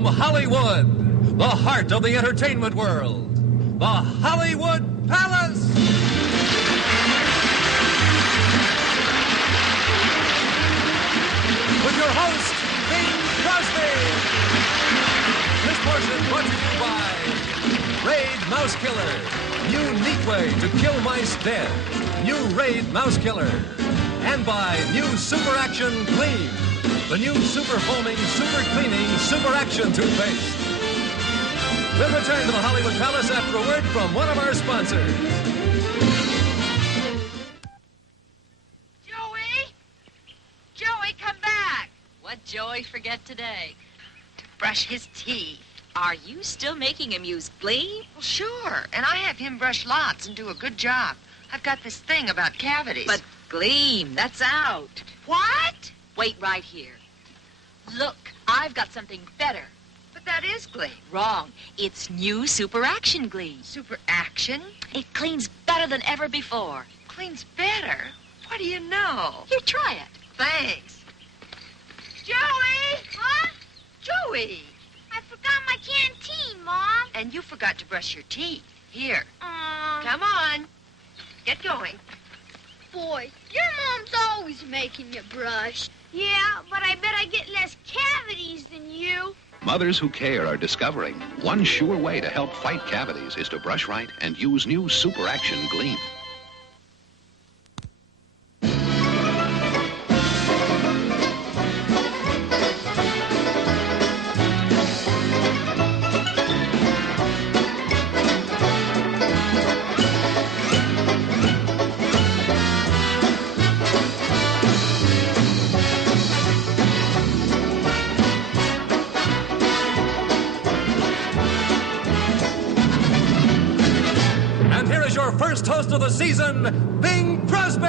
From Hollywood, the heart of the entertainment world, the Hollywood Palace. With your host, Bing Crosby. This portion brought to you by Raid Mouse Killer. Unique way to kill mice dead. New Raid Mouse Killer. And by new Super Action Clean. The new super foaming, super cleaning, super action toothpaste. We'll return to the Hollywood Palace after a word from one of our sponsors. Joey, come back. What'd Joey forget today? To brush his teeth. Are you still making him use Gleam? Well, sure. And I have him brush lots and do a good job. I've got this thing about cavities. But Gleam, that's out. What? Wait right here. Look, I've got something better. But that is Gleam. Wrong. It's new Super Action Gleam. Super Action? It cleans better than ever before. Cleans better? What do you know? Here, try it. Thanks. Joey! Huh? Joey! I forgot my canteen, Mom. And you forgot to brush your teeth. Here. Come on. Get going. Boy, your mom's always making you brush. Yeah, but I bet I get less cavities than you. Mothers who care are discovering one sure way to help fight cavities is to brush right and use new Super Action Gleam. First host of the season, Bing Crosby.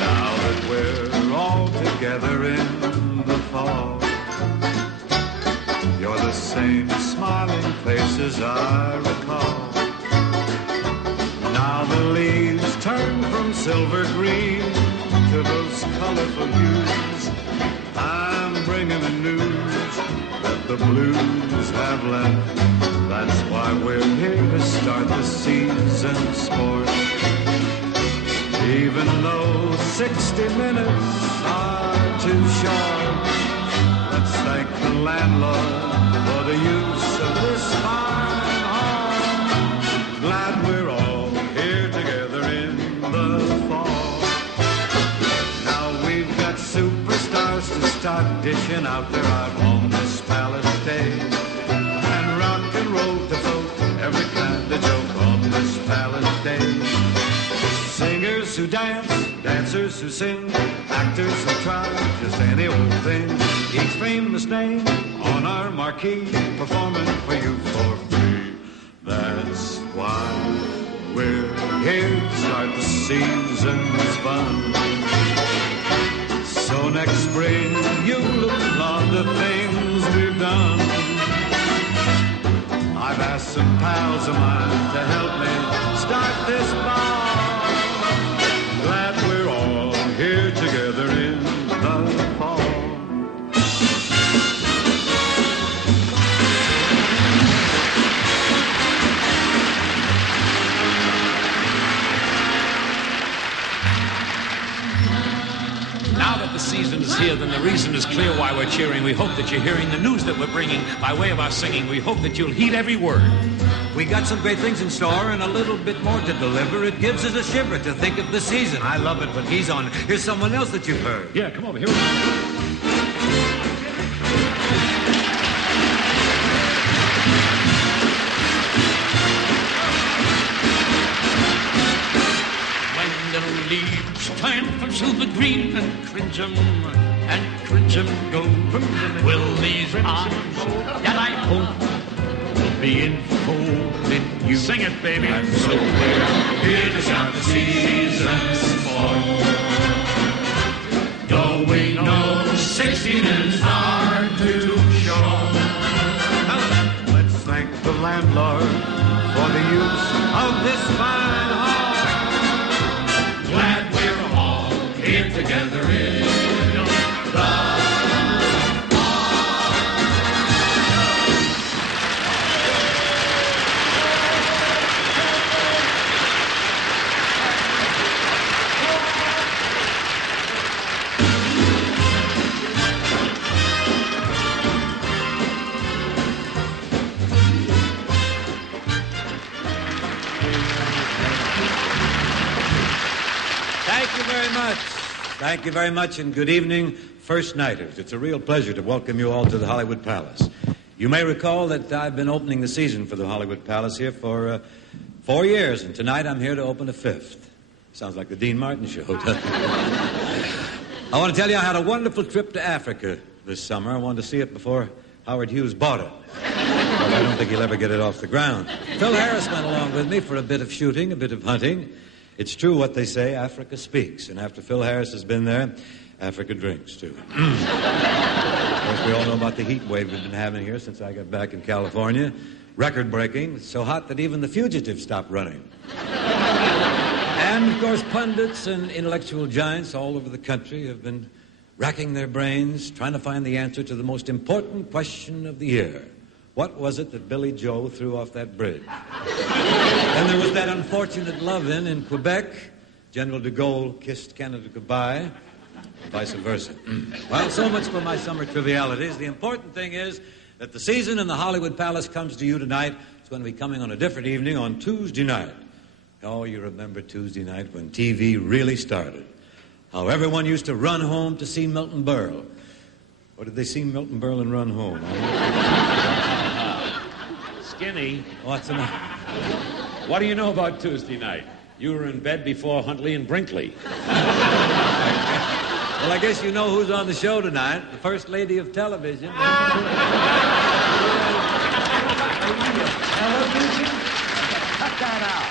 Now that we're all together in the fall, you're the same smiling faces I recall. Now the leaves turn from silver green to those colorful hues. I'm bringing the news that the blues have left. That's why we're here to start the season sport. Even though 60 minutes are too short, let's thank the landlord for the use of this fine hall. Glad we're all here together in the fall. Superstars to start dishing out their art on this palace day, and rock and roll to folk every kind of joke on this palace day. Singers who dance, dancers who sing, actors who try just any old thing. Each famous name on our marquee, performing for you for free. That's why we're here to start the season's fun. So next spring, you'll applaud the things we've done. I've asked some pals of mine to help me start this ball. Glad we're all here together in the fall. Now that the season is here, then the reason is clear why we're cheering. We hope that you're hearing the news that we're bringing by way of our singing. We hope that you'll heed every word. We got some great things in store and a little bit more to deliver. It gives us a shiver to think of the season. I love it when he's on. Here's someone else that you've heard. Yeah, come over here. We go. Leaves turn from silver green and crimson gold. Will these arms that I hope will be enfolding you? Sing it, baby. And so we're here to start the season's sport. Though we know 60 minutes are too short. Let's thank the landlord for the use of of this fine hall. Glad we're all here together in the Thank you very much, and good evening, first nighters. It's a real pleasure to welcome you all to the Hollywood Palace. You may recall that I've been opening the season for the Hollywood Palace here for 4 years, and tonight I'm here to open a fifth. Sounds like the Dean Martin show, doesn't it? I want to tell you I had a wonderful trip to Africa this summer. I wanted to see it before Howard Hughes bought it. But I don't think he'll ever get it off the ground. Phil Harris went along with me for a bit of shooting, a bit of hunting. It's true what they say, Africa speaks. And after Phil Harris has been there, Africa drinks, too. Of course, we all know about the heat wave we've been having here since I got back in California. Record-breaking. It's so hot that even the fugitives stopped running. And, of course, pundits and intellectual giants all over the country have been racking their brains, trying to find the answer to the most important question of the year. What was it that Billy Joe threw off that bridge? And there was that unfortunate love-in in Quebec. General de Gaulle kissed Canada goodbye, vice versa. Well, so much for my summer trivialities. The important thing is that the season in the Hollywood Palace comes to you tonight. It's going to be coming on a different evening on Tuesday night. Oh, you remember Tuesday night when TV really started. How everyone used to run home to see Milton Berle. Or did they see Milton Berle and run home? Skinny. What's the matter? What do you know about Tuesday night? You were in bed before Huntley and Brinkley. Well, I guess you know who's on the show tonight. The First Lady of Television. Television? Cut that out.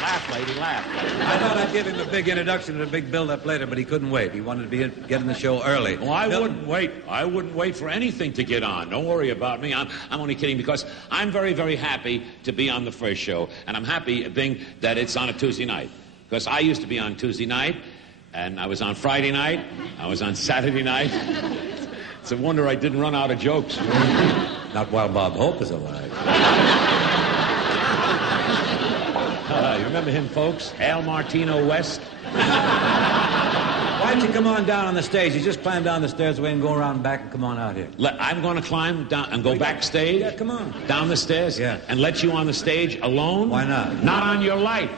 Laugh, lady, laugh. I thought I'd give him a big introduction and a big build-up later, but he couldn't wait. He wanted to get in the show early. Well, I wouldn't wait. I wouldn't wait for anything to get on. Don't worry about me. I'm only kidding because I'm very, very happy to be on the first show, and I'm happy being that it's on a Tuesday night. Because I used to be on Tuesday night, and I was on Friday night, I was on Saturday night. It's a wonder I didn't run out of jokes. Not while Bob Hope is alive. You remember him, folks? Al Martino West? Why don't you come on down on the stage? You just climb down the stairs away and go around back and come on out here. I'm going to climb down and go backstage? Yeah, come on. Down the stairs? Yeah. And let you on the stage alone? Why not? Not on your life.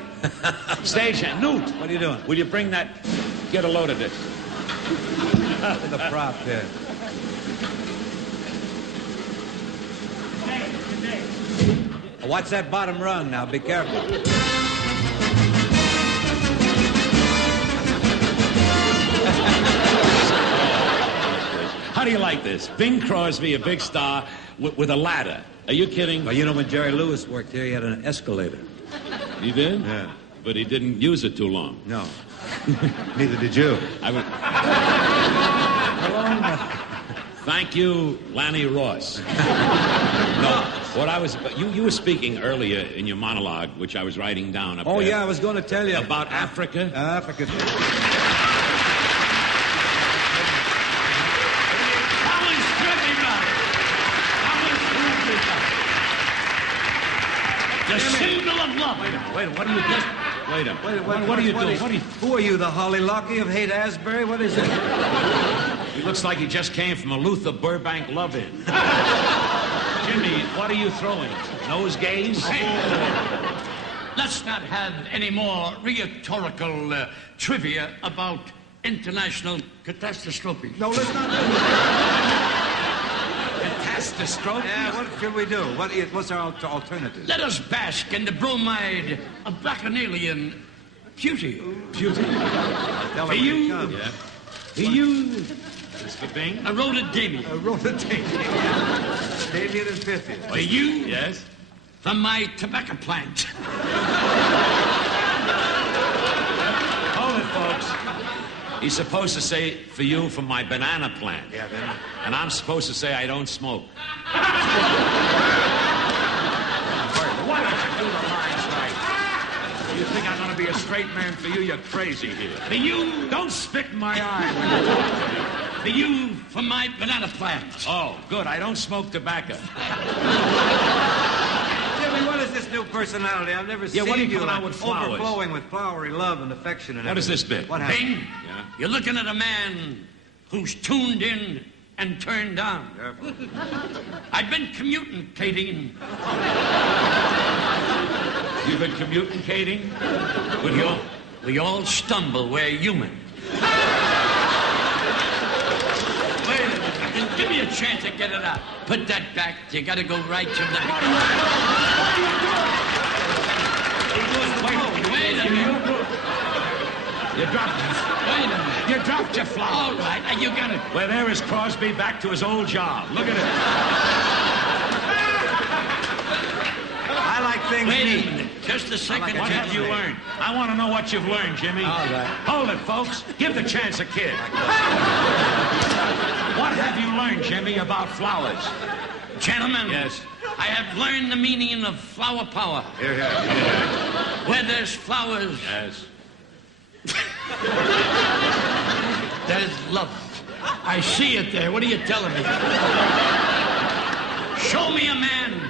Stagehand. Newt. What are you doing? Will you bring that? Get a load of this. The prop there. Watch that bottom rung now. Be careful. How do you like this? Bing Crosby, a big star, with a ladder. Are you kidding? Well, you know, when Jerry Lewis worked here, he had an escalator. He did? Yeah. But he didn't use it too long. No. Neither did you. Thank you, Lanny Ross. No, what I was... You were speaking earlier in your monologue, which I was writing down up there. Oh, yeah, I was going to tell you. About Africa? Africa. The signal of love. Wait a minute, what are you just... Wait a minute. What are you doing? Who are you, the Holly Locky of Haight-Ashbury? What is it? He looks like he just came from a Luther Burbank love-in. Jimmy, what are you throwing? Nosegays? Let's not have any more rhetorical trivia about international catastrophe. No, let's not do Catastrophe? Yeah, what should we do? What's our alternative? Let us bask in the bromide of bacchanalian beauty. Beauty. For you, Yeah. for you, Mr. Bing? a rhododendron. A rhododendron. Damien and Pythias. For you, Yes? from my tobacco plant. Hold it, folks. He's supposed to say, for you, from my banana plant. Yeah, then. And I'm supposed to say I don't smoke. Why don't you do the line? a straight man. For you, you're crazy here. For you... Don't spit in my eye when you talk to me. For you, for my banana plants. Oh, good. I don't smoke tobacco. Jimmy, what is this new personality? I've never seen what do you you call like out with flowers? overflowing with flowery love and affection and What is everything. this bit? What happened? Bing, Yeah? you're looking at a man who's tuned in and turned down. Careful. I've been communicating. You've been communicating? We all stumble. We're human. Wait a minute. Give me a chance to get it out. Put that back. You got to go right to the... Wait a minute. You dropped it. Wait a minute. You dropped your flower. All right. You got to... Well, there is Crosby back to his old job. Look at it. I like things Wait a neat. minute. Just a second. What have you learned? I want to know what you've learned, Jimmy. All right. Hold it, folks. Give the chance a kid. What have you learned, Jimmy, about flowers? Gentlemen. Yes. I have learned the meaning of flower power. Here, here. Where there's flowers, Yes. there's love. I see it there. What are you telling me? Show me a man.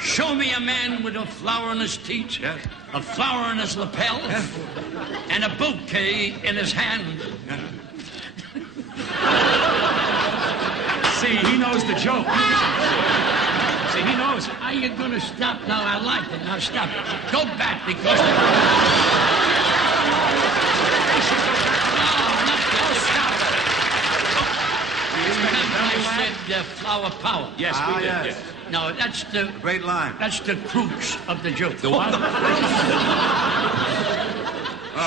Show me a man with a flower in his teeth, Yes. a flower in his lapel, and a bouquet in his hand. See, he knows the joke. See, he knows it. Are you going to stop now? I like it. Now stop. Go back because... I said flower power. Yes, we did. yes. Yes. No, that's the... Great line. That's the crux of the joke. The what?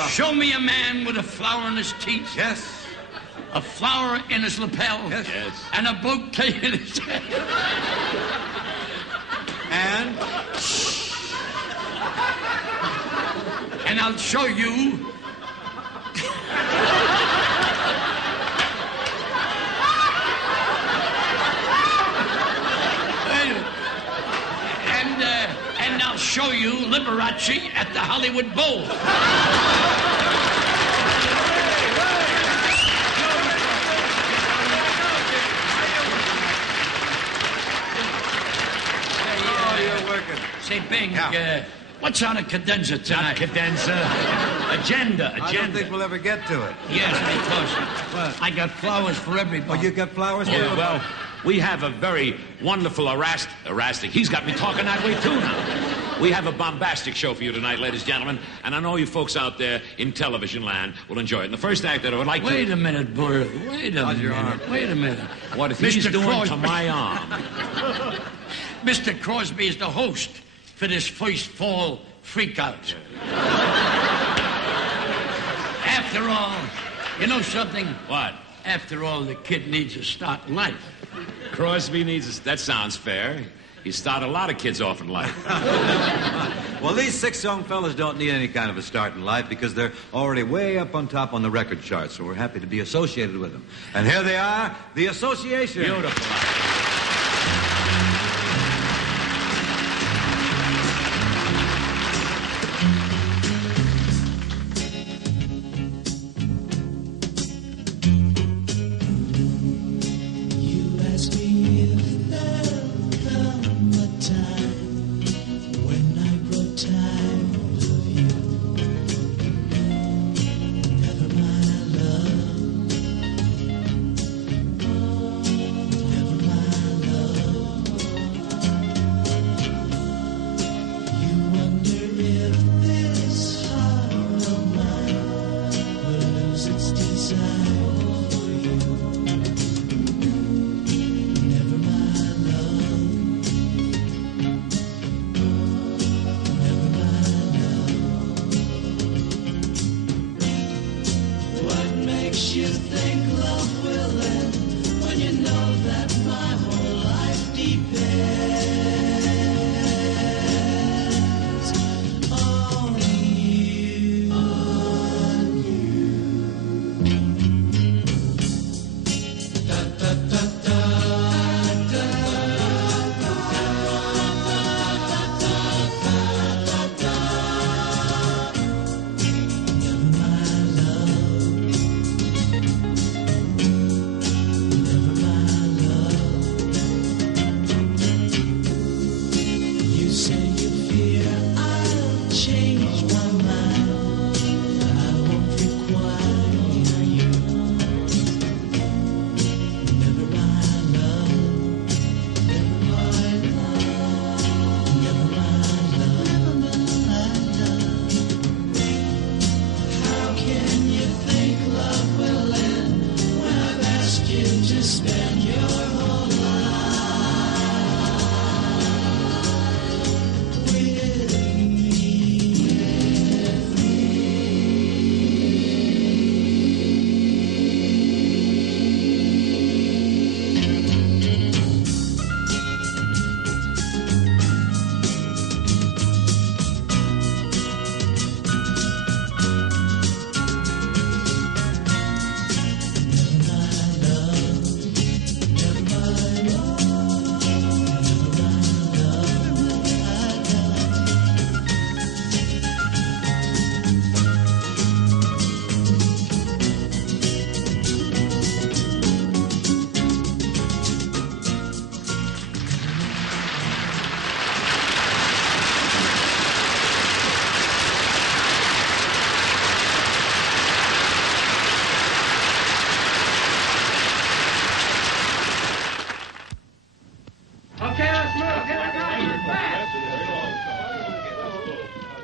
Show me a man with a flower in his teeth, Yes. a flower in his lapel, Yes. Yes. and a bouquet in his hand. And And I'll show you... And I'll show you Liberace at the Hollywood Bowl. oh, you're working. Say, Bing, Yeah. what's on a cadenza Not tonight? cadenza. Agenda. I don't think we'll ever get to it. Yes, because What? I got flowers for Oh, everybody. you got flowers? Yeah, well, we have a very wonderful erastic. He's got me talking that way, too, now. We have a bombastic show for you tonight, ladies and gentlemen, and I know you folks out there in television land will enjoy it. In the first act that I would like to... Wait a minute, Burr. Wait a How's your arm? minute. Wait a minute. What is he's Mr. doing Crosby. to my arm? Mr. Crosby is the host for this first fall freakout. After all, you know something? What? After all, the kid needs a start in life. Crosby needs... That sounds fair. He started a lot of kids off in life. Well, these 6 young fellas don't need any kind of a start in life because they're already way up on top on the record chart, so we're happy to be associated with them. And here they are, the Association. Beautiful. Never mind.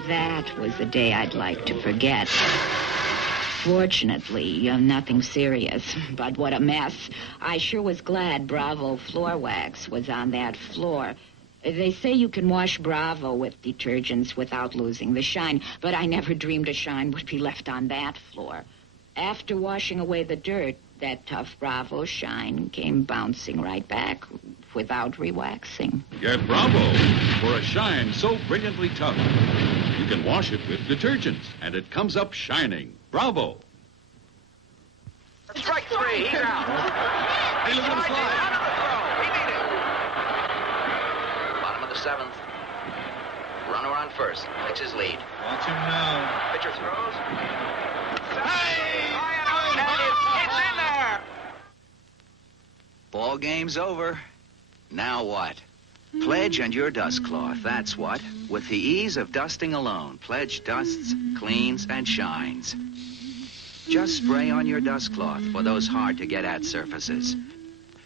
That was the day I'd like to forget. Fortunately, nothing serious, but what a mess. I sure was glad Bravo floor wax was on that floor. They say you can wash Bravo with detergents without losing the shine, but I never dreamed a shine would be left on that floor. After washing away the dirt, that tough Bravo shine came bouncing right back without re-waxing. Get Bravo for a shine so brilliantly tough. You can wash it with detergents, and it comes up shining. Bravo. Strike three, he's out. Hey, look at him fly. Out of the throw. He made it. Bottom of the seventh. Runner on first. Takes his lead. Watch him now. Pitcher throws. Hey! It's in there! Ball game's over. Now what? Pledge and your dust cloth, that's what. With the ease of dusting alone, Pledge dusts, cleans, and shines. Just spray on your dust cloth for those hard-to-get-at surfaces.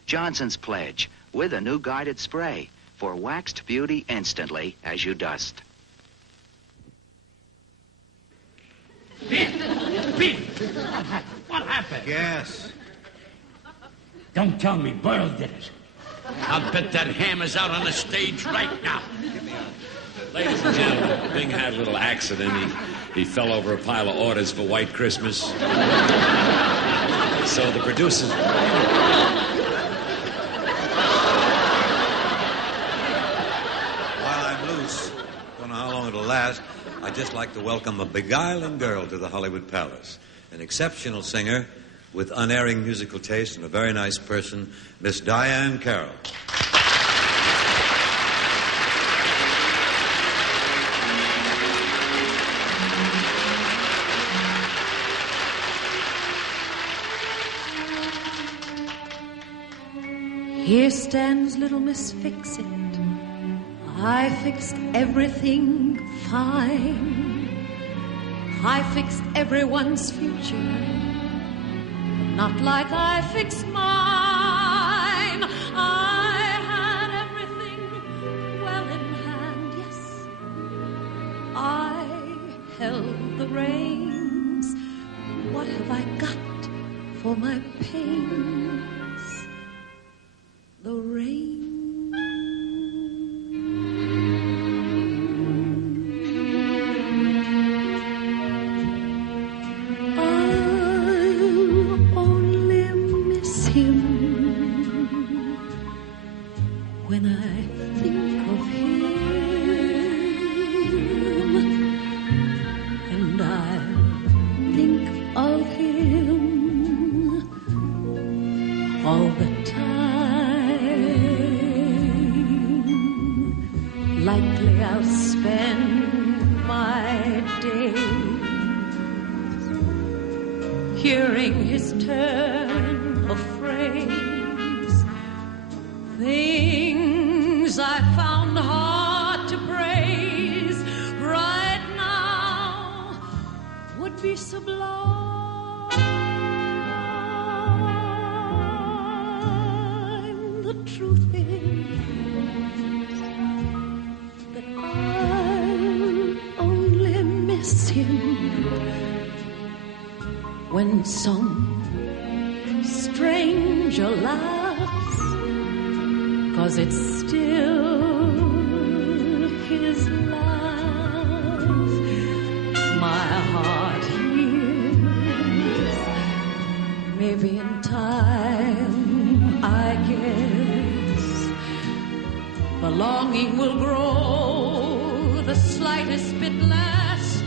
Johnson's Pledge, with a new guided spray for waxed beauty instantly as you dust. Pete! What happened? Gas. Don't tell me Berle did it. I'll bet that hammer's out on the stage right now. Ladies and gentlemen, Bing had a little accident. He fell over a pile of orders for White Christmas. So the producers... While I'm loose, don't know how long it'll last, I'd just like to welcome a beguiling girl to the Hollywood Palace. An exceptional singer with unerring musical taste and a very nice person, Miss Diane Carol. Here stands little Miss Fix-It. I fixed everything fine. I fixed everyone's future, but not like I fixed mine. I had everything well in hand, yes. I held the reins. What have I got for my pains? The rain. I'll only miss him when I think of him, and I'll think of him all the time. Likely I'll spend my days hearing his turn of phrase, things I found hard to praise right now would be sublime. The truth is that I'll only miss him when some stranger laughs, 'cause it's still his laugh my heart hears. Maybe in time, I guess, the longing will grow the slightest bit less,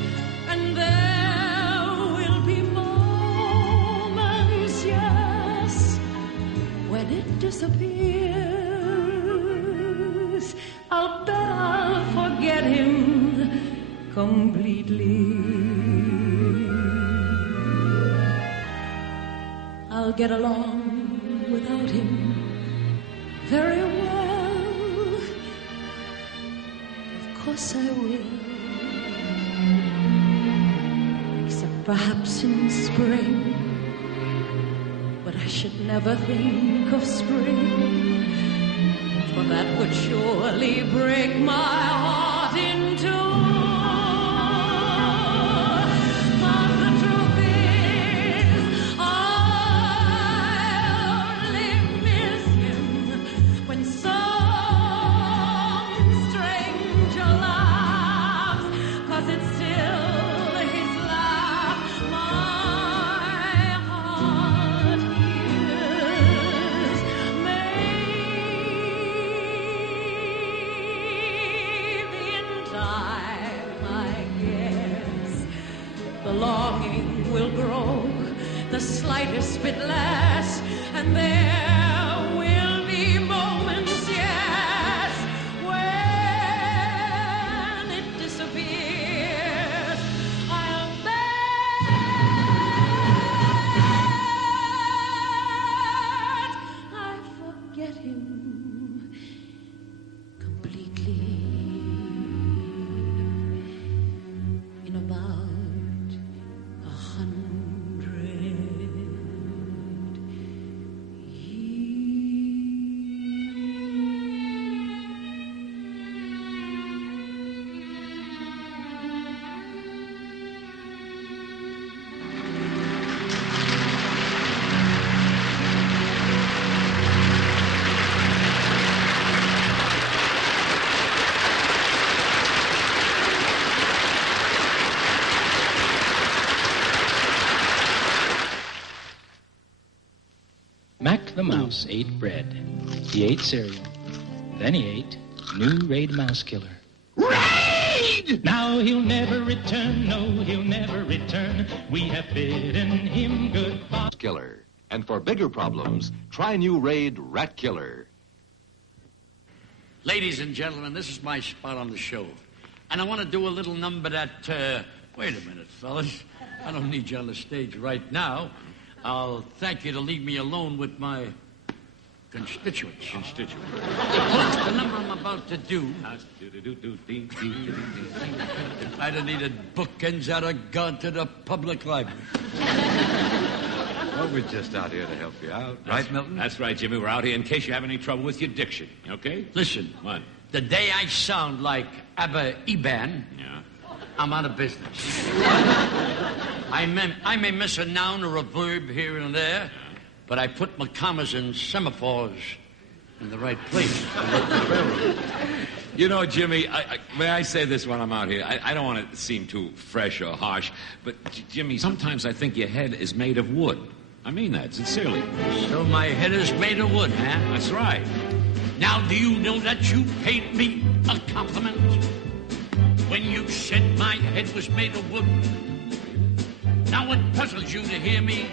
and there will be moments, yes, when it disappears. I'll bet I'll forget him completely. I'll get along without him very well. Of course I will. Except perhaps in spring. But I should never think of spring, for that would surely break my heart in two. the longing will grow the slightest bit less, and there will be moments, yes, when it disappears. I'll bet I forget him completely in about 100 Mac the Mouse ate bread. He ate cereal. Then he ate new Raid Mouse Killer. Raid! Now he'll never return. No, he'll never return. We have bidden him goodbye. Killer. And for bigger problems, try new Raid Rat Killer. Ladies and gentlemen, this is my spot on the show. And I want to do a little number that, wait a minute, fellas. I don't need you on the stage right now. I'll thank you to leave me alone with my constituents. The number I'm about to do, I'd have needed bookends out of gone to the public library. Well, we're just out here to help you out. Right, Milton? That's right, Jimmy. We're out here in case you have any trouble with your diction, okay? Listen, What? the day I sound like Abba Eban, I'm out of business. I may miss a noun or a verb here and there, but I put my commas and semaphores in the right place. You know, Jimmy, may I say this when I'm out here? I don't want to seem too fresh or harsh, but, Jimmy, sometimes I think your head is made of wood. I mean that, sincerely. So my head is made of wood, huh? That's right. Now, do you know that you paid me a compliment when you said my head was made of wood? Now it puzzles you to hear me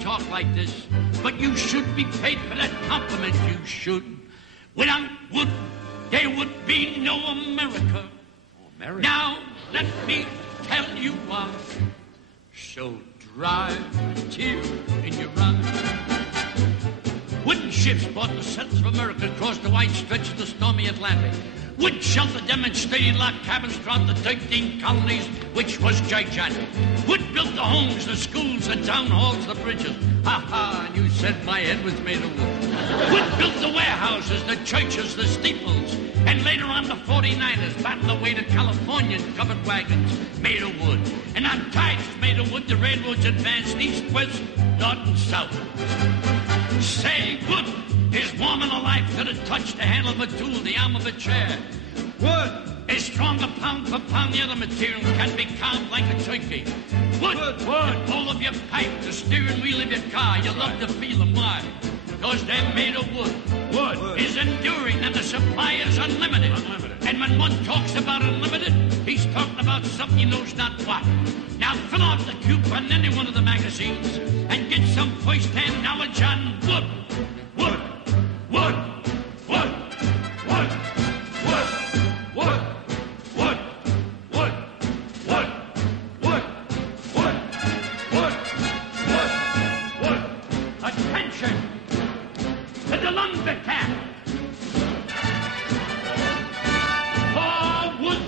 talk like this, but you should be paid for that compliment. You should. Without wood, there would be no America. Oh, America. Now let me tell you why. So dry a tear in your eye. Wooden ships brought the settlers of America across the wide stretch of the stormy Atlantic. Wood shelter demonstrating log cabins throughout the 13 colonies, which was gigantic. Wood built the homes, the schools, the town halls, the bridges. Ha ha, and you said my head was made of wood. Wood built the warehouses, the churches, the steeples, and later on the 49ers battled their way to California in covered wagons made of wood. And on ties made of wood, the railroads advanced east, west, north, and south. Say, wood is warm and alive to the touch, the handle of a tool, the arm of a chair. Wood is stronger pound for pound, the other material can be carved like a turkey. Wood, all of your pipe, the steering wheel of your car, you love to feel them. Why? Because they're made of wood. Wood is enduring and the supply is unlimited. And when one talks about unlimited, he's talking about something he knows not what. Now fill out the coupon in any one of the magazines and get some first-hand knowledge on wood. Wood, wood, wood, wood, wood, wood, wood, wood, wood, wood, wood, wood, wood, wood. Attention to the lumber camp. Forward,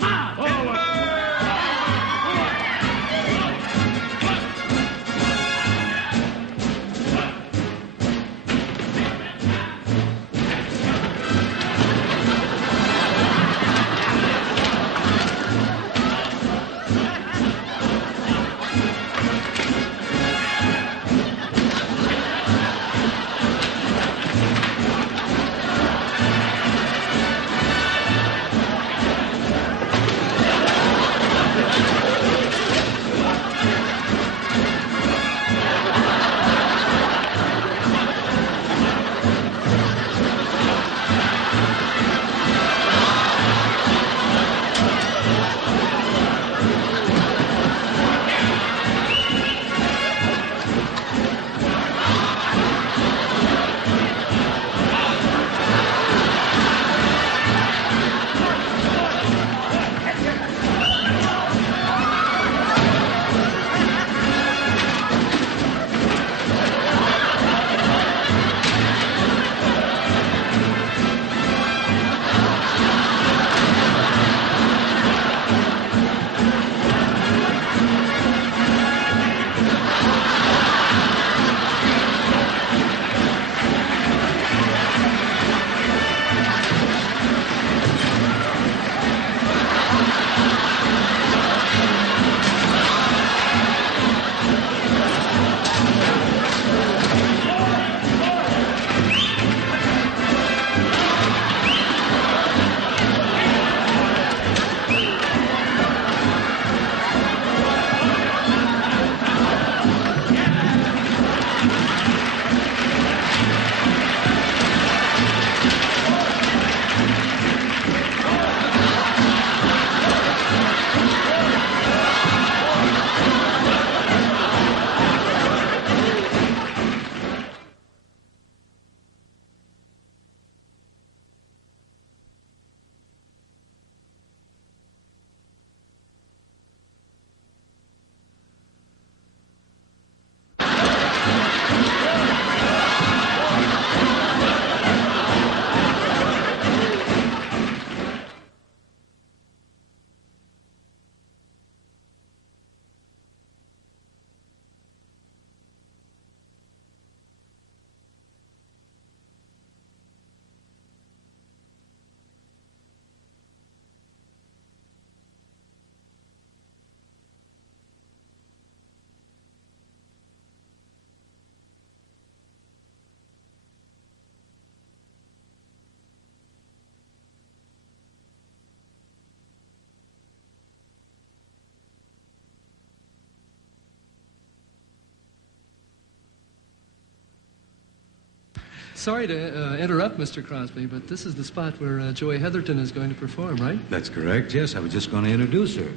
march. Sorry to interrupt, Mr. Crosby, but this is the spot where Joey Heatherton is going to perform, right? That's correct, yes. I was just going to introduce her.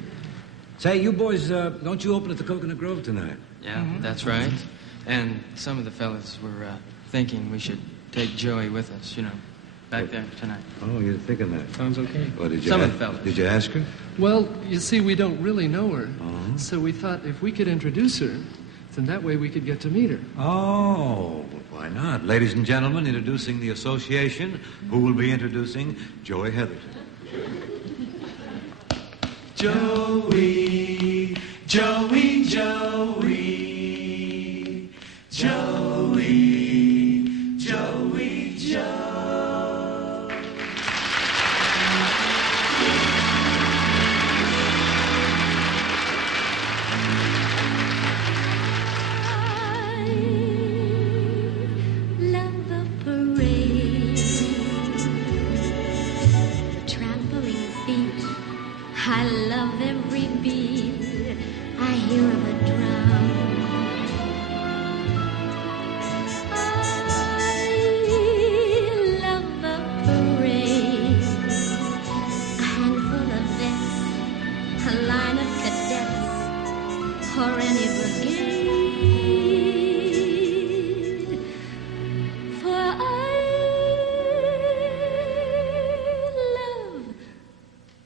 Say, you boys, don't you open at the Coconut Grove tonight? Yeah, that's right. And some of the fellas were thinking we should take Joey with us, back there tonight. Oh, you're thinking that? Sounds okay. Well, did you Some of the fellas. Did you ask her? Well, you see, we don't really know her. So we thought if we could introduce her, then that way we could get to meet her. Oh, why not? Ladies and gentlemen, introducing the association, who will be introducing Joey Heatherton. Joey, Joey, Joey, Joey, Joey, Joey. Love the parade, trampling feet. I love every beat I hear of a drum. I love the parade, a handful of vets, a line of cadets, or any brigade. For I love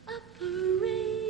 a parade.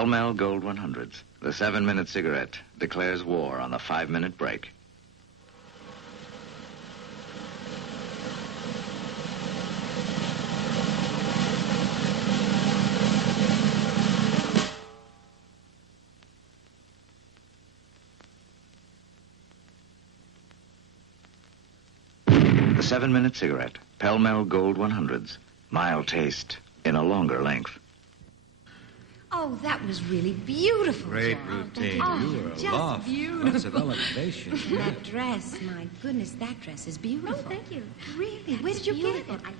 Pell-Mell Gold 100s. The 7-minute cigarette declares war on the 5-minute break. The 7-minute cigarette, Pell-Mell Gold 100s. Mild taste in a longer length. Oh, that was really beautiful. Great John. routine. Oh, You were just aloft. beautiful. Lots of elevation. And that dress, my goodness, that dress is beautiful. Oh, thank you. Really? Where did you get it? I love that.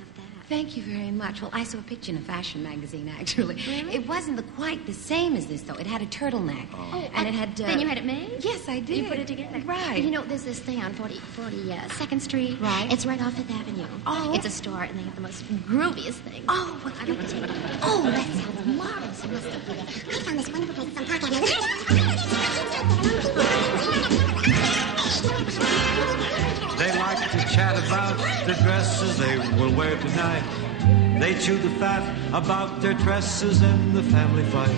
Thank you very much. Well, I saw a picture in a fashion magazine, actually. Really? It wasn't quite the same as this, though. It had a turtleneck. Oh, and it had... Then you had it made? Yes, I did. You put it together. Right. You know, there's this thing on 42nd Street. Right. It's right off Fifth Avenue. Oh. It's a store, and they have the most grooviest things. Oh, I'd like to take it. Oh, that sounds marvelous. You must have been. I found this wonderful place on Park They like to chat about the dresses they will wear tonight. They chew the fat about their tresses and the family fight.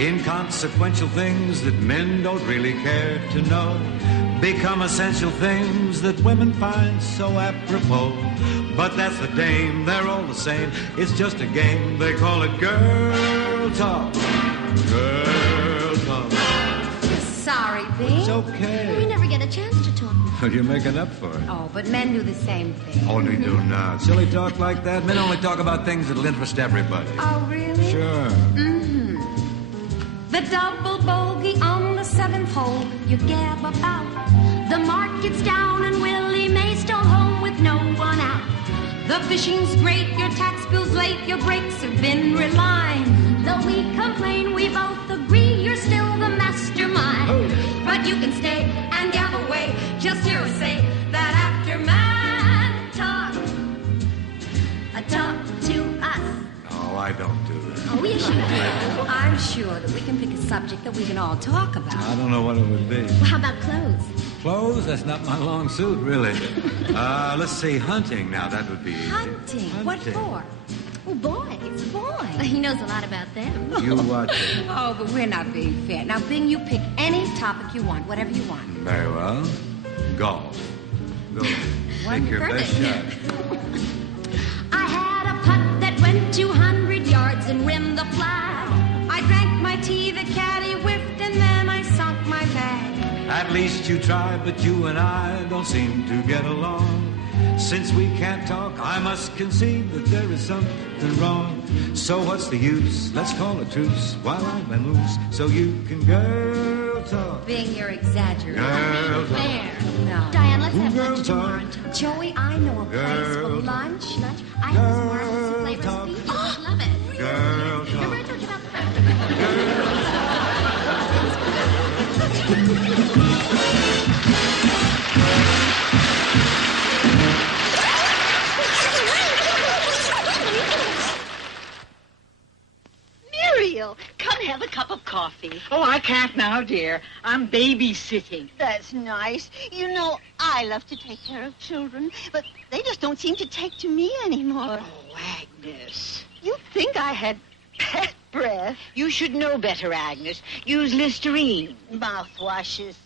Inconsequential things that men don't really care to know become essential things that women find so apropos. But that's the dame, they're all the same. It's just a game, they call it girl talk. Girl talk. Sorry, Bing. It's okay. We never get a chance to talk. But you're making up for it. Oh, but men do the same thing. Oh, they do not. Silly talk like that. Men only talk about things that'll interest everybody. Oh, really? Sure. Mm-hmm. The double bogey on the 7th hole, you gab about. The market's down and Willie Mae's still home with no one out. The fishing's great, your tax bill's late, your brakes have been relined. Though we complain, we both agree you're still the mastermind. Oh. But you can stay and gab away, just hear us say that after man talk to us. Oh, I don't do that. Oh, yes, you do. I'm sure that we can pick a subject that we can all talk about. I don't know what it would be. Well, how about clothes? Clothes? That's not my long suit, really. Let's see, hunting. Now, that would be easy. Hunting? What for? Oh, boys. Boy. He knows a lot about them. You watch it. Oh, but we're not being fair. Now, Bing, you pick any topic you want, whatever you want. Very well. Golf. Go. Take your best shot. I had a putt that went 200 yards and rimmed the flag. I drank my tea, the caddy whiffed, and then I sunk my bag. At least you try, but you and I don't seem to get along. Since we can't talk, I must concede that there is something wrong. So what's the use? Let's call a truce while I've been loose, so you can girl talk. Bing, you're exaggerating. Girl talk. Fair. No. Diane, let's have Girl lunch talk. tomorrow. Joey, I know a place for Girl lunch. I have some marvelous Girl flavors talk. of beef. You would love it. Girl Remember I talk. told you about the Muriel, come have a cup of coffee. Oh, I can't now, dear. I'm babysitting. That's nice. You know, I love to take care of children, but they just don't seem to take to me anymore. Oh, Agnes. You'd think I had pet breath. You should know better, Agnes. Use Listerine. Mouthwashes.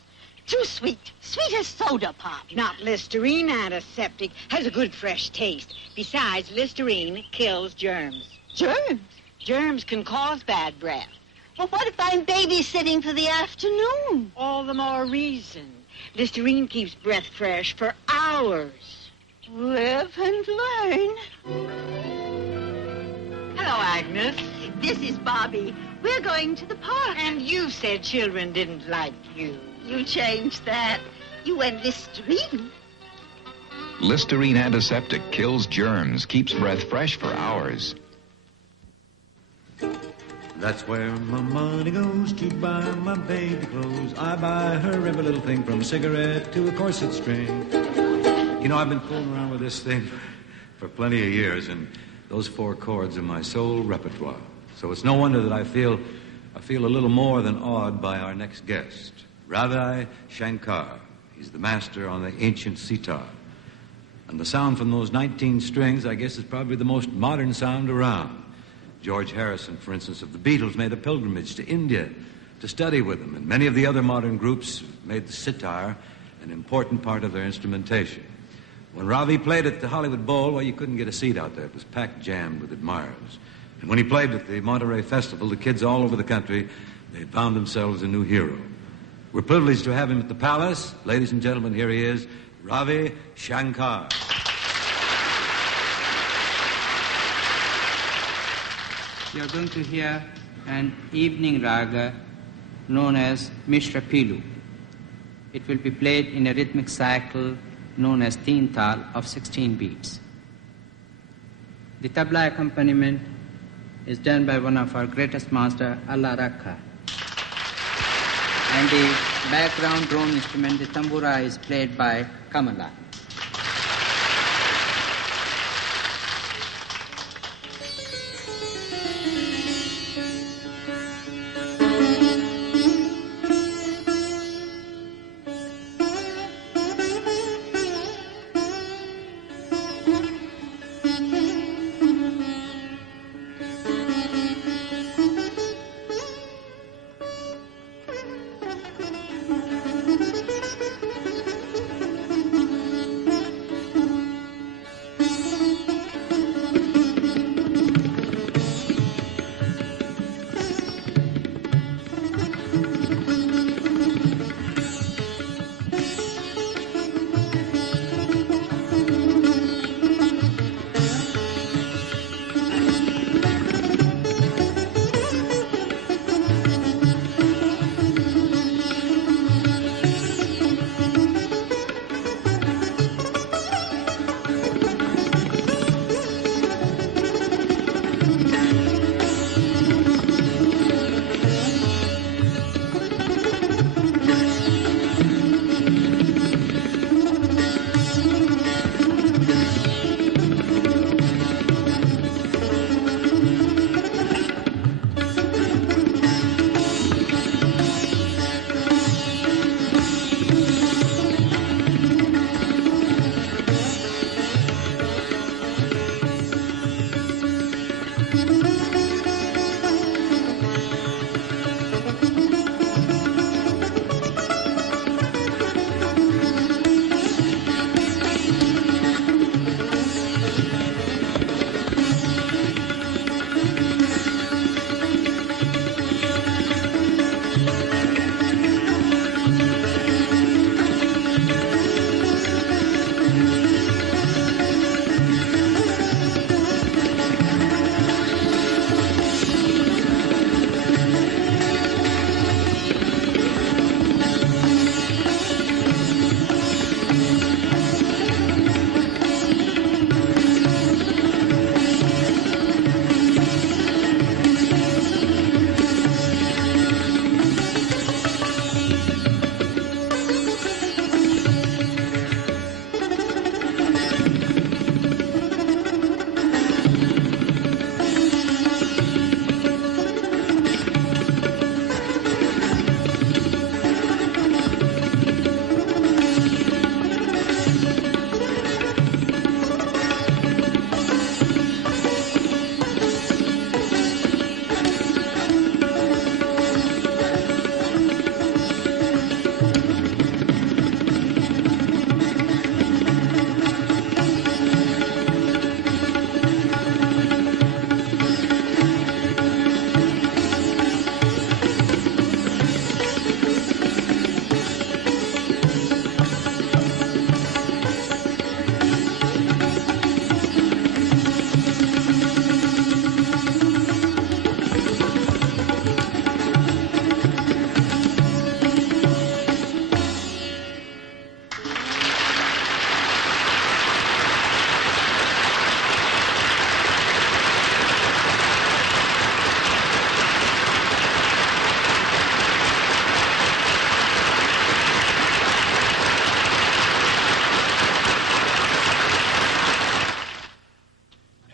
Too sweet. Sweet as soda pop. Not Listerine antiseptic. Has a good fresh taste. Besides, Listerine kills germs. Germs? Germs can cause bad breath. Well, what if I'm babysitting for the afternoon? All the more reason. Listerine keeps breath fresh for hours. Live and learn. Hello, Agnes. This is Bobby. We're going to the park. And you said children didn't like you. You changed that. You went Listerine. Listerine antiseptic kills germs, keeps breath fresh for hours. That's where my money goes to buy my baby clothes. I buy her every little thing from a cigarette to a corset string. You know, I've been fooling around with this thing for plenty of years, and those 4 chords are my sole repertoire. So it's no wonder that I feel a little more than awed by our next guest, Ravi Shankar. He's the master on the ancient sitar. And the sound from those 19 strings, I guess, is probably the most modern sound around. George Harrison, for instance, of the Beatles, made a pilgrimage to India to study with them, and many of the other modern groups made the sitar an important part of their instrumentation. When Ravi played at the Hollywood Bowl, well, you couldn't get a seat out there. It was packed jammed with admirers. And when he played at the Monterey Festival, the kids all over the country, they found themselves a new hero. We're privileged to have him at the Palace. Ladies and gentlemen, here he is, Ravi Shankar. You're going to hear an evening raga known as Mishra Pilu. It will be played in a rhythmic cycle known as Teen Tal of 16 beats. The tabla accompaniment is done by one of our greatest master, Allah Rakha. And the background drone instrument, the tambura, is played by Kamala.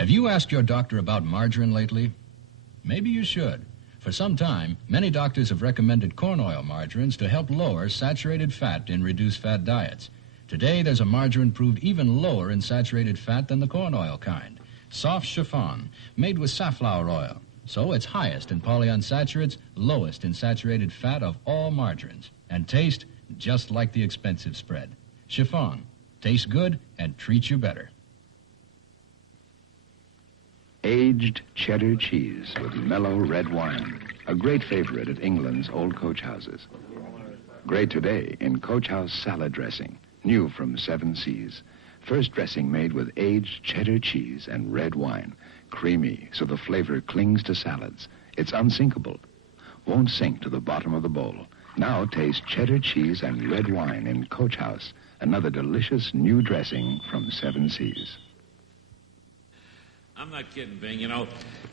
Have you asked your doctor about margarine lately? Maybe you should. For some time, many doctors have recommended corn oil margarines to help lower saturated fat in reduced-fat diets. Today, there's a margarine proved even lower in saturated fat than the corn oil kind. Soft chiffon, made with safflower oil. So it's highest in polyunsaturates, lowest in saturated fat of all margarines. And taste just like the expensive spread. Chiffon. Tastes good and treats you better. Aged cheddar cheese with mellow red wine. A great favorite at England's old coach houses. Great today in Coach House salad dressing. New from 7 Seas. First dressing made with aged cheddar cheese and red wine. Creamy, so the flavor clings to salads. It's unsinkable. Won't sink to the bottom of the bowl. Now taste cheddar cheese and red wine in Coach House. Another delicious new dressing from 7 Seas. I'm not kidding, Bing. You know,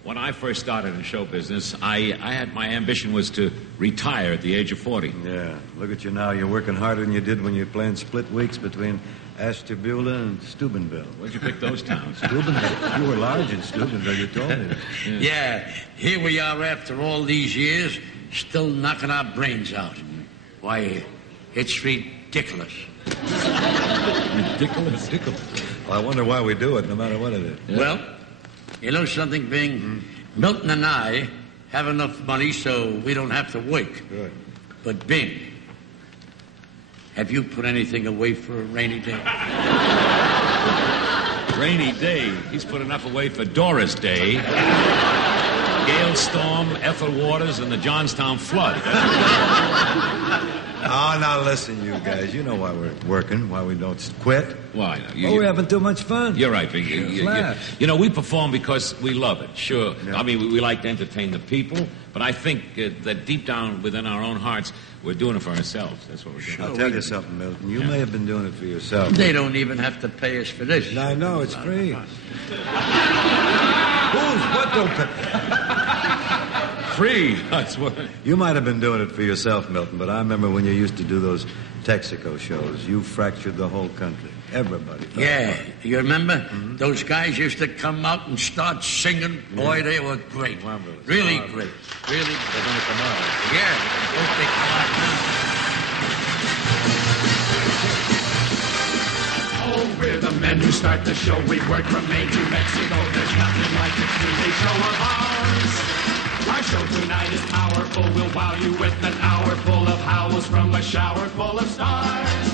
when I first started in show business, I had my ambition was to retire at the age of 40. Yeah, look at you now. You're working harder than you did when you were playing split weeks between Ashtabula and Steubenville. Where'd you pick those towns? Steubenville. You were large in Steubenville, you told me that. Yeah, here we are after all these years, still knocking our brains out. Why, it's ridiculous. Ridiculous? Well, I wonder why we do it, no matter what it is. Yeah. Well, you know something, Bing? Milton and I have enough money so we don't have to work. Good. But, Bing, have you put anything away for a rainy day? Rainy day? He's put enough away for Doris Day, Gale Storm, Ethel Waters, and the Johnstown Flood. Oh, now listen, you guys. You know why we're working, why we don't quit. Why? We're having too much fun. You're right, Bing. You know, we perform because we love it, sure. Yeah. I mean, we like to entertain the people, but I think that deep down within our own hearts, we're doing it for ourselves. That's what we're doing. I'll tell you something, Milton. You may have been doing it for yourself. They don't even have to pay us for this. I know, it's free. What don't pay? Free. That's what. You might have been doing it for yourself, Milton, but I remember when you used to do those Texaco shows. You fractured the whole country. Everybody. Yeah, you remember? Mm-hmm. Those guys used to come out and start singing. Boy, they were great. Really great. Really great. They're going to come out. Yeah, I hope they come out now. Oh, we're the men who start the show. We work from Maine to Mexico. There's nothing like a three-day show of ours. Our show tonight is powerful. We'll wow you with an hour full of howls from a shower full of stars.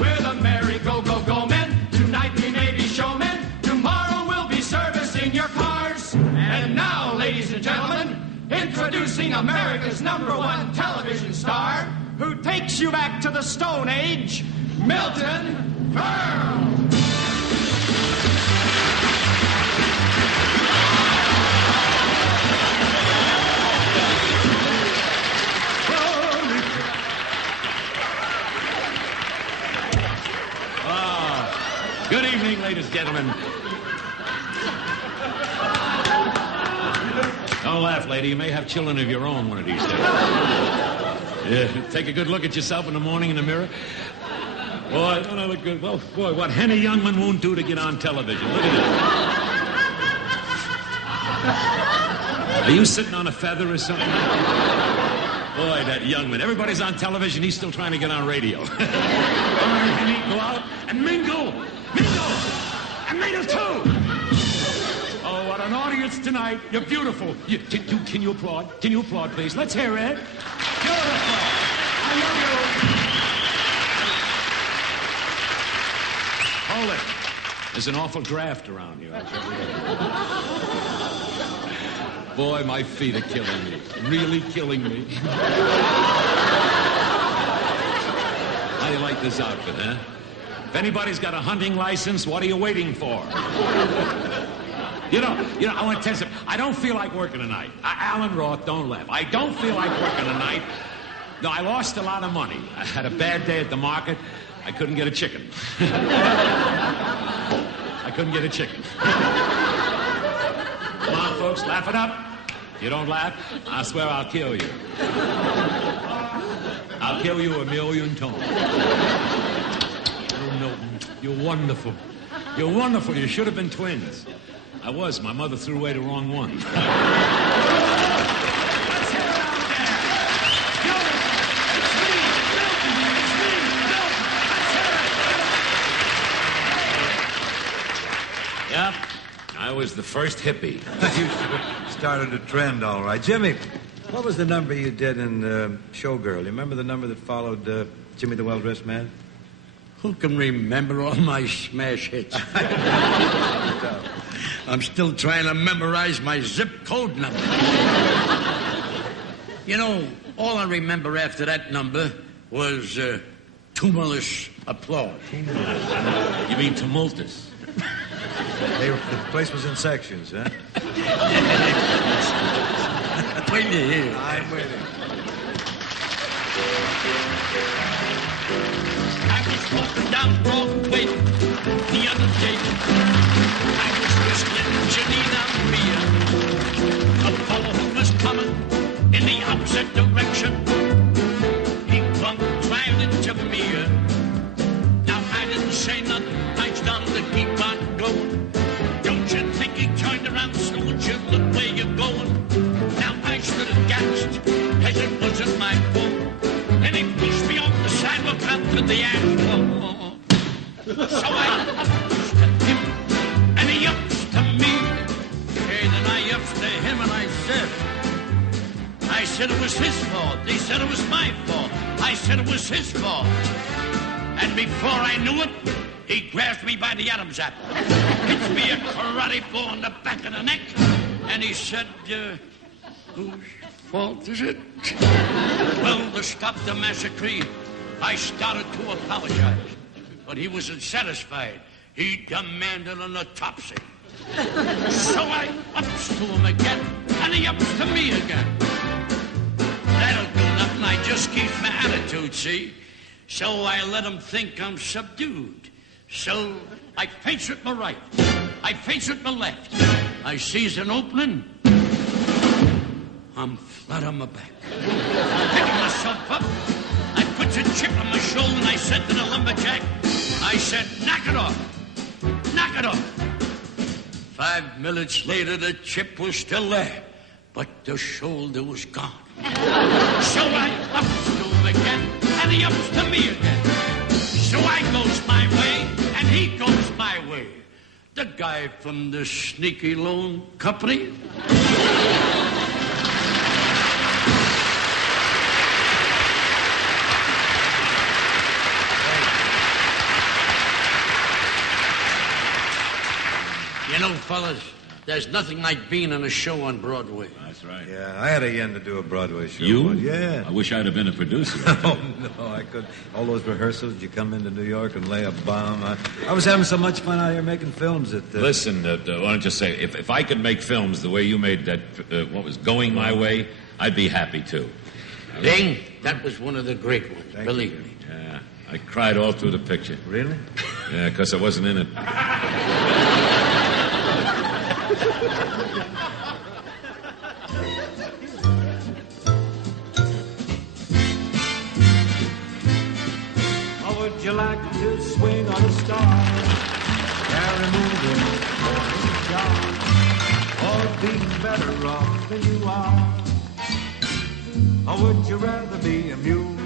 We're the merry go-go-go men. Tonight we may be showmen. Tomorrow we'll be servicing your cars. And now, ladies and gentlemen, introducing America's #1 television star, who takes you back to the Stone Age, Milton Berle. Good evening, ladies and gentlemen. Don't laugh, lady. You may have children of your own one of these days. Yeah, take a good look at yourself in the morning in the mirror. Boy, don't I look good? Well, boy, what Henny Youngman won't do to get on television. Look at this. Are you sitting on a feather or something? Boy, that Youngman. Everybody's on television. He's still trying to get on radio. All right, Henny, go out and mingle. Mingle! And mingle too! Oh, what an audience tonight. You're beautiful. Can you applaud? Can you applaud, please? Let's hear it. Beautiful. I love you. Hold it. There's an awful draft around here. Boy, my feet are killing me. Really killing me. How do you like this outfit, huh? If anybody's got a hunting license, what are you waiting for? You know, I want to tell you something. I don't feel like working tonight. Alan Roth, don't laugh. I don't feel like working tonight. No, I lost a lot of money. I had a bad day at the market. I couldn't get a chicken. I couldn't get a chicken. Come on, folks, laugh it up. If you don't laugh, I swear I'll kill you. I'll kill you 1,000,000 times. Milton, you're wonderful. You're wonderful. You should have been twins. I was. My mother threw away the wrong one. Let's hear it out there. It's me, Milton. It's me, Milton. Let's hear it. Yep. I was the first hippie. You started a trend, all right. Jimmy, what was the number you did in Showgirl? You remember the number that followed Jimmy the Well-Dressed Man? Who can remember all my smash hits? I'm still trying to memorize my zip code number. You know, all I remember after that number was tumultuous applause. You mean tumultuous? The place was in sections, huh? Wait till you hear. I'm waiting. I was walking down Broadway the other day. I was whistling Janina Mia. A fellow who was coming in the opposite direction. He clung right into me. Now I didn't say nothing. I started to keep on going. Don't you think he turned around so would you look where you're going? Now I stood aghast as it wasn't my fault. And he pushed me off the sidewalk out to the asphalt. So I ups to him, and he ups to me. And then I ups to him, and I said it was his fault. He said it was my fault. I said it was his fault. And before I knew it, he grabbed me by the Adam's apple, hits me a karate blow in the back of the neck, and he said, whose fault is it? Well, to stop the massacre, I started to apologize. But he wasn't satisfied. He demanded an autopsy. So I ups to him again, and he ups to me again. That'll do nothing. I just keep my attitude, see? So I let him think I'm subdued. So I face with my right. I face with my left. I sees an opening. I'm flat on my back. Picking myself up, I put a chip on my shoulder and I said to the lumberjack, I said, knock it off. Knock it off. 5 minutes later, the chip was still there, but the shoulder was gone. So I ups to him again, and he ups to me again. So I goes my way, and he goes my way. The guy from the sneaky loan company. You know, fellas, there's nothing like being in a show on Broadway. That's right. Yeah, I had a yen to do a Broadway show. You? Yeah. I wish I'd have been a producer. Oh, no, I could. All those rehearsals, you come into New York and lay a bomb. I was having so much fun out here making films that... Listen, why don't you say, if I could make films the way you made that, what was Going My Way, I'd be happy, too. Ding, that was one of the great ones, believe me. Yeah, I cried all through the picture. Really? Yeah, because I wasn't in it. How would you like to swing on a star? Carry moving on a job, or be better off than you are? Or would you rather be a mule?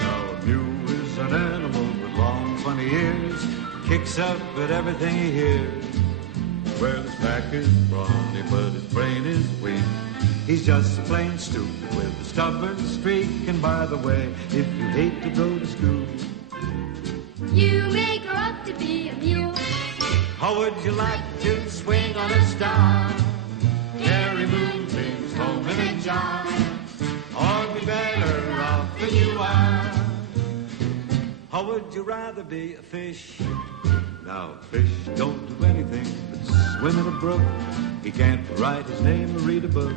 Now a mule is an animal with long, funny ears, kicks up at everything he hears. Well, his back is brawny, but his brain is weak. He's just plain stupid with a stubborn streak. And by the way, if you hate to go to school, You may grow up to be a mule. how would you like to swing on a star? Carry moonbeams home in a jar, or be better off than you are? How would you rather be a fish? Now, a fish don't do anything but swim in a brook. He can't write his name or read a book.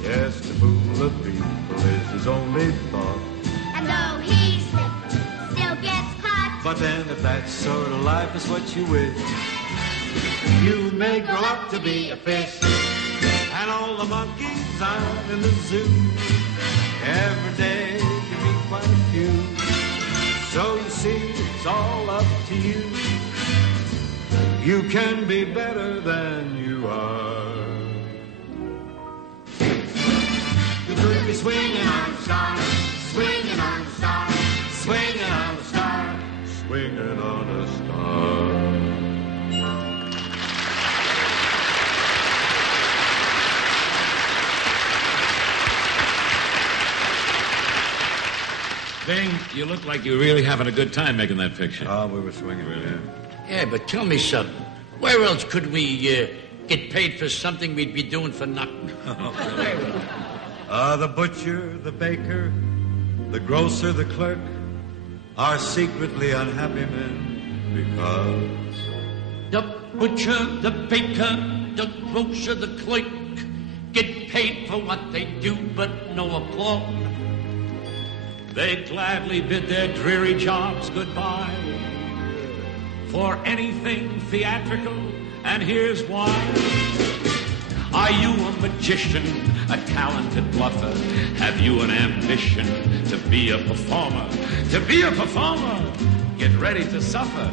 Yes, to fool the people is his only thought. And though he slips, still gets caught. But then if that sort of life is what you wish, you may grow up to be a fish. And all the monkeys out in the zoo, every day you meet quite a few. So you see, it's all up to you. You can be better than you are. You could be swinging on a star, swinging on a star, swinging on a star, swinging on a star. Bing, you look like you're really having a good time making that picture. Oh, we were swinging. Really. Yeah, but tell me something. Where else could we get paid for something we'd be doing for nothing? The butcher, the baker, the grocer, the clerk are secretly unhappy men because... The butcher, the baker, the grocer, the clerk get paid for what they do, but no applause. They gladly bid their dreary jobs goodbye for anything theatrical, and here's why. Are you a magician, a talented bluffer? Have you an ambition to be a performer? To be a performer, get ready to suffer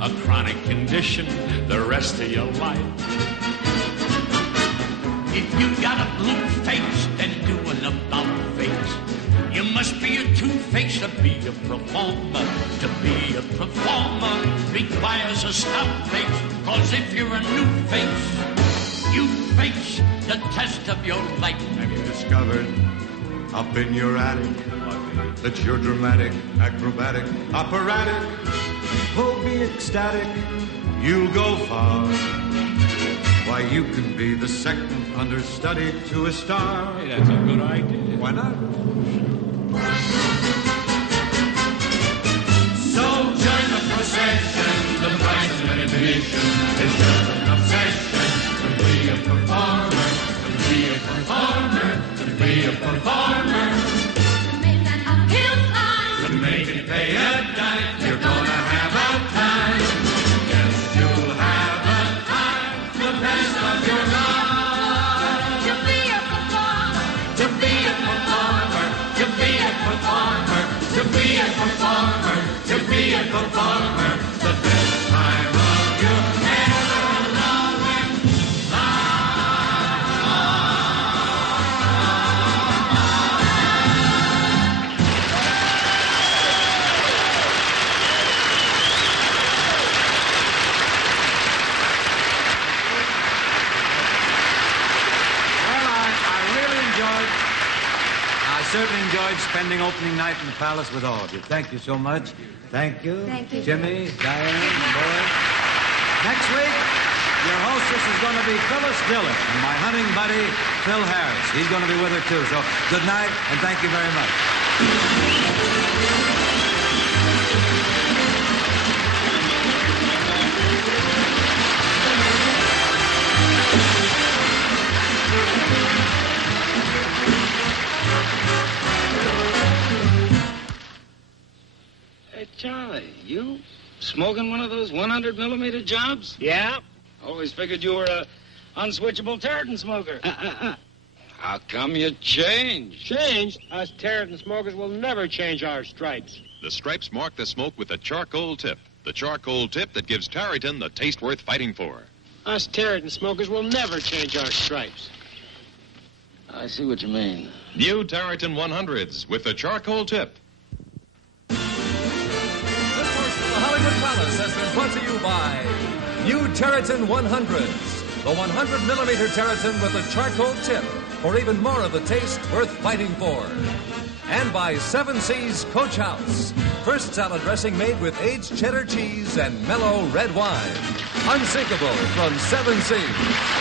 a chronic condition the rest of your life. If you got a blue face, then do an about face. You must be a two-face to be a performer. To be a performer requires a stout face, 'cause if you're a new face, you face the test of your life. Have you discovered up in your attic that you're dramatic, acrobatic, operatic? Oh, be ecstatic, you'll go far. Why, you can be the second understudy to a star. Hey, that's a good idea. Why not? So join the procession. The price of admission is just an obsession. To be a performer, to be a performer, to be a performer. To make that uphill climb, To make it pay a dime, you're gonna have a time. Yes, you'll have a time, the best of your life. to be a performer, To be a performer, to be a performer, to be a performer, to be a performer, the best time of your ever-loving I certainly enjoyed spending opening night in the Palace with all of you. Thank you so much. Thank you. Thank you. Jimmy, Diane, boys. Next week, your hostess is going to be Phyllis Dillon and my hunting buddy, Phil Harris. He's going to be with her, too. So good night, and thank you very much. Hey, Charlie, you smoking one of those 100 millimeter jobs? Yeah. Always figured you were a unswitchable Territon smoker. How come you changed? Changed? Us Territon smokers will never change our stripes. The stripes mark the smoke with a charcoal tip. The charcoal tip that gives Tarryton the taste worth fighting for. Us Territon smokers will never change our stripes. I see what you mean. New Tarryton 100s with the charcoal tip. This portion of the Hollywood Palace has been brought to you by New Territon 100s, the 100-millimeter Territon with a charcoal tip for even more of the taste worth fighting for. And by 7 Seas Coach House, first salad dressing made with aged cheddar cheese and mellow red wine. Unsinkable from 7 Seas.